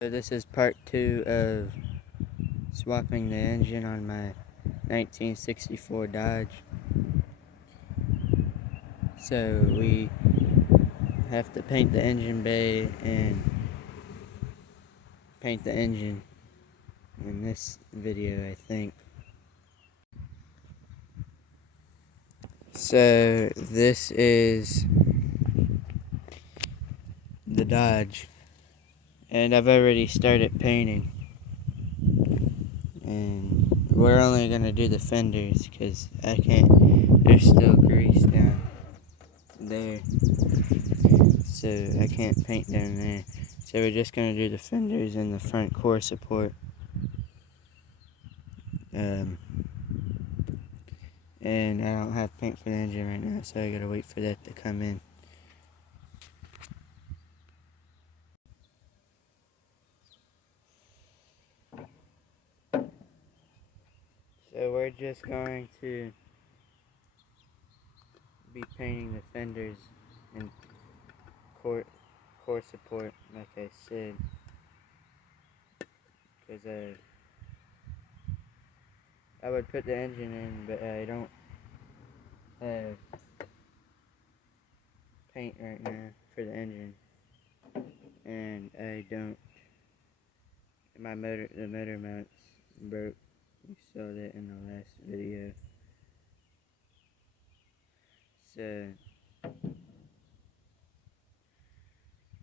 So this is part 2 of swapping the engine on my 1964 Dodge. So we have to paint the engine bay and paint the engine in this video, I think. So this is the Dodge, and I've already started painting. And we're only gonna do the fenders because I can't, there's still grease down there, so I can't paint down there. So we're just gonna do the fenders and the front core support. And I don't have paint for the engine right now, so I gotta wait for that to come in. So we're just going to be painting the fenders and core support, like I said, because I would put the engine in, but I don't have paint right now for the engine, and I don't. The motor mounts broke. You saw that in the last video. So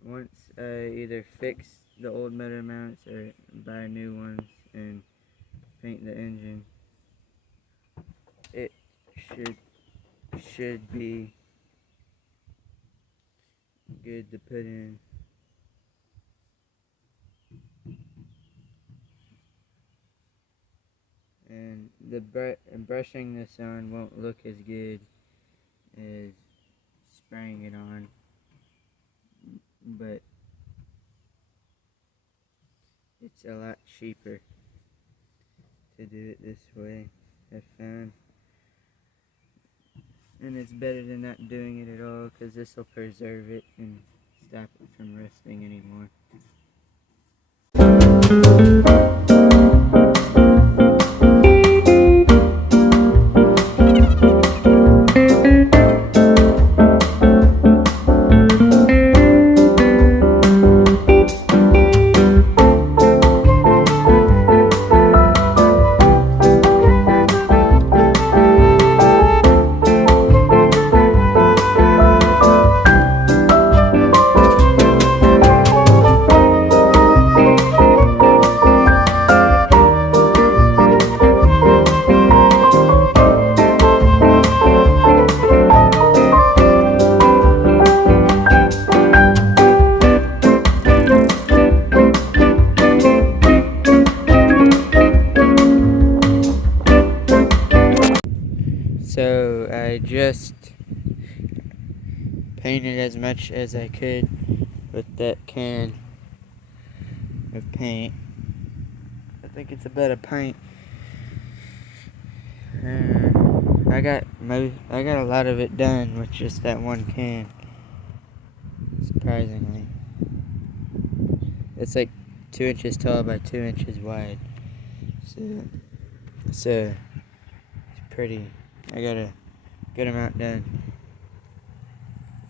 once I either fix the old motor mounts or buy new ones and paint the engine, it should be good to put in. And the brushing this on won't look as good as spraying it on, but it's a lot cheaper to do it this way, I found. And it's better than not doing it at all, because this will preserve it and stop it from rusting anymore. So I just painted as much as I could with that can of paint. I think it's about a pint. I got a lot of it done with just that one can. Surprisingly, it's like 2 inches tall by 2 inches wide. So it's pretty. I got a good amount done.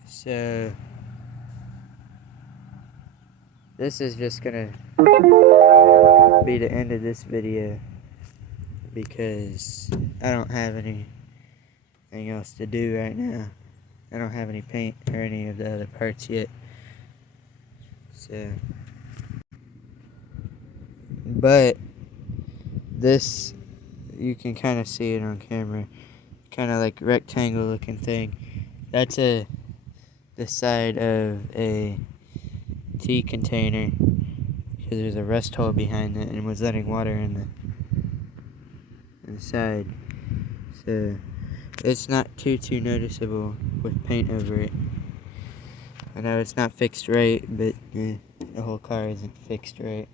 So this is just gonna be the end of this video, because I don't have anything else to do right now. I don't have any paint or any of the other parts yet. So, but this, you can kind of see it on camera, kind of like rectangle looking thing. That's the side of a tea container, because there's a rust hole behind it and was letting water in the side. So it's not too noticeable with paint over it. I know it's not fixed right, but the whole car isn't fixed right.